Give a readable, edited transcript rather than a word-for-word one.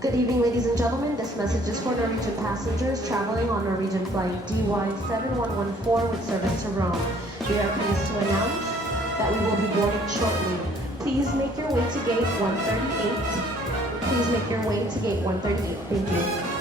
Good evening, ladies and gentlemen. This message is for Norwegian passengers traveling on Norwegian flight DY7114 with service to Rome. We are pleased to announce that we will be boarding shortly. Please make your way to gate 138. Please make your way to gate 138. Thank you.